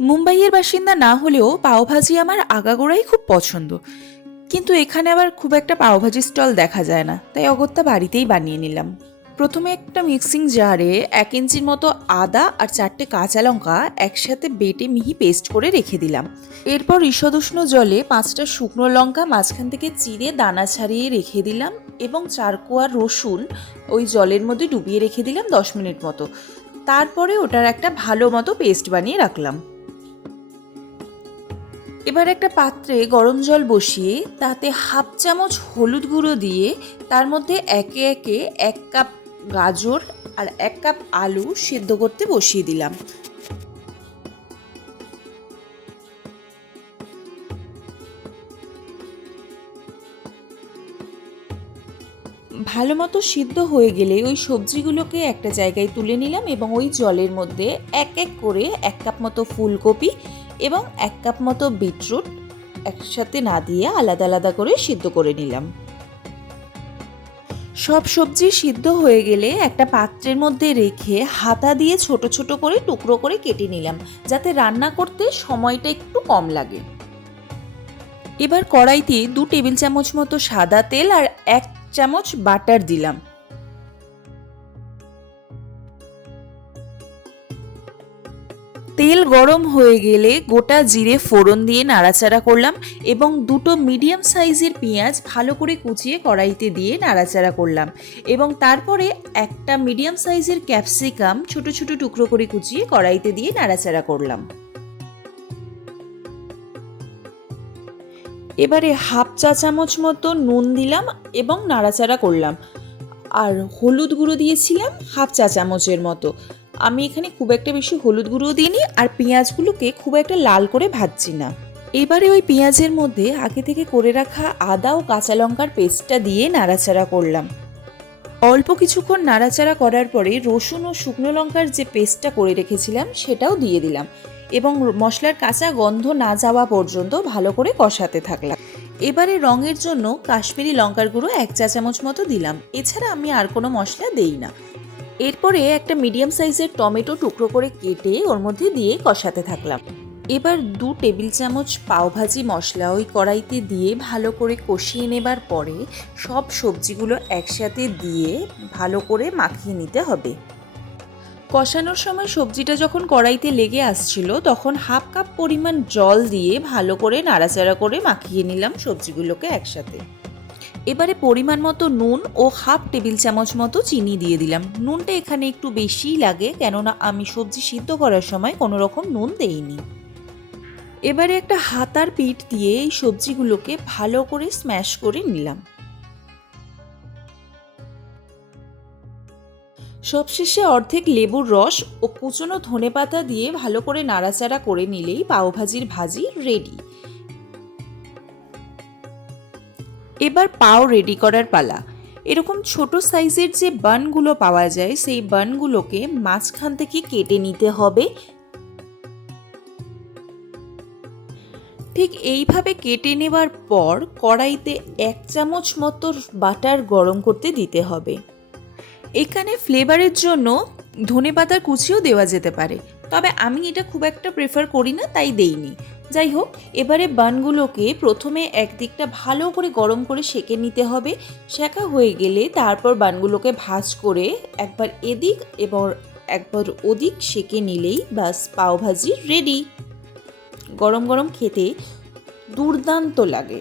মুম্বাইয়ের বাসিন্দা না হলেও পাওভাজি আমার আগাগোড়াই খুব পছন্দ। কিন্তু এখানে আবার খুব একটা পাওভাজি স্টল দেখা যায় না, তাই অগত্যা বাড়িতেই বানিয়ে নিলাম। প্রথমে একটা মিক্সিং জারে এক ইঞ্চির মতো আদা আর চারটে কাঁচা লঙ্কা একসাথে বেটে মিহি পেস্ট করে রেখে দিলাম। এরপর ঈষদুষ্ণ জলে পাঁচটা শুকনো লঙ্কা মাঝখান থেকে চিড়ে দানা ছাড়িয়ে রেখে দিলাম এবং চার কোয়া রসুন ওই জলের মধ্যে ডুবিয়ে রেখে দিলাম দশ মিনিট মতো। তারপরে ওটার একটা ভালো মতো পেস্ট বানিয়ে রাখলাম। এবার একটা পাত্রে গরম জল বসিয়ে তাতে হাফ চামচ হলুদ গুঁড়ো দিয়ে তার মধ্যে একে একে এক কাপ গাজর আর এক কাপ আলু সেদ্ধ করতে বসিয়ে দিলাম। ভালো মতো সিদ্ধ হয়ে গেলে ওই সবজিগুলোকে একটা জায়গায় তুলে নিলাম এবং ওই জলের মধ্যে এক এক করে এক কাপ মতো ফুলকপি এবং এক কাপ মতো বিটরুট একসাথে না দিয়ে আলাদা আলাদা করে সিদ্ধ করে নিলাম। সব সবজি সিদ্ধ হয়ে গেলে একটা পাত্রের মধ্যে রেখে হাতা দিয়ে ছোট ছোট করে টুকরো করে কেটে নিলাম, যাতে রান্না করতে সময়টা একটু কম লাগে। এবার কড়াইতে দু টেবিল চামচ মতো সাদা তেল আর এক চামচ বাটার দিলাম। তেল গরম হয়ে গেলে গোটা জিরে ফোড়ন দিয়ে নাড়াচাড়া করলাম এবং দুটো মিডিয়াম সাইজের পেঁয়াজ ভালো করে কুচিয়ে কড়াইতে দিয়ে নাড়াচাড়া করলাম এবং তারপরে একটা মিডিয়াম সাইজের ক্যাপসিকাম ছোট ছোট টুকরো করে কুচিয়ে কড়াইতে দিয়ে নাড়াচাড়া করলাম। এবারে হাফ চা চামচ মতো নুন দিলাম এবং নাড়াচাড়া করলাম। আর হলুদ গুঁড়ো দিয়েছিলাম হাফ চা চামচের মতো। আমি এখানে খুব একটা বেশি হলুদ গুঁড়ো দিইনি আর পেঁয়াজগুলোকে খুব একটা লাল করে ভাজছি না। এবারে ওই পেঁয়াজের মধ্যে আগে থেকে করে রাখা আদা ও কাঁচা লঙ্কার পেস্টটা দিয়ে নাড়াচাড়া করলাম। অল্প কিছুক্ষণ নাড়াচাড়া করার পরে রসুন ও শুকনো লঙ্কার যে পেস্টটা করে রেখেছিলাম সেটাও দিয়ে দিলাম এবং মশলার কাঁচা গন্ধ না যাওয়া পর্যন্ত ভালো করে কষাতে থাকলাম। এবারে রঙের জন্য কাশ্মীরি লঙ্কার গুঁড়ো এক চা চামচ মতো দিলাম। এছাড়া আমি আর কোনো মশলা দেই না। এরপরে একটা মিডিয়াম সাইজের টমেটো টুকরো করে কেটে ওর মধ্যে দিয়ে কষাতে থাকলাম। এবার দু টেবিল চামচ পাওভাজি মশলা ওই কড়াইতে দিয়ে ভালো করে কষিয়ে নেবার পরে সব সবজিগুলো একসাথে দিয়ে ভালো করে মাখিয়ে নিতে হবে। কষানোর সময় সবজিটা যখন কড়াইতে লেগে আসছিল, তখন হাফ কাপ পরিমাণ জল দিয়ে ভালো করে নাড়াচাড়া করে মাখিয়ে নিলাম সবজিগুলোকে একসাথে। এবারে পরিমাণ মতো নুন ও হাফ টেবিল চামচ মতো চিনি দিয়ে দিলাম। নুনটা এখানে একটু বেশিই লাগে, কেননা আমি সবজি সিদ্ধ করার সময় কোনো রকম নুন দেইনি। এবারে একটা হাতার পিঠ দিয়ে এই সবজিগুলোকে ভালো করে স্ম্যাশ করে নিলাম। সবশেষে অর্ধেক লেবুর রস ও কুচনো ধনেপাতা দিয়ে ভালো করে নাড়াচাড়া করে নিলেই পাওভাজির ভাজি রেডি। এবার পাও রেডি করার পালা। এরকম ছোট সাইজের যে বানগুলো পাওয়া যায়, সেই বানগুলোকে মাঝখান থেকে কেটে নিতে হবে। ঠিক এইভাবে কেটে নেবার পর কড়াইতে এক চামচ মতো বাটার গরম করতে দিতে হবে। এখানে ফ্লেভারের জন্য ধনে পাতার কুচিও দেওয়া যেতে পারে। তবে আমি এটা খুব একটা প্রেফার করি না, তাই দেইনি। যাই হোক, এবারে বানগুলোকে প্রথমে একদিকটা ভালো করে গরম করে সেকে নিতে হবে। শেখা হয়ে গেলে তারপর বানগুলোকে ভাজ করে একবার এদিক এবং একবার ওদিক সেকে নিলেই বাস পাওভাজি রেডি গরম গরম খেতে দুর্দান্ত লাগে।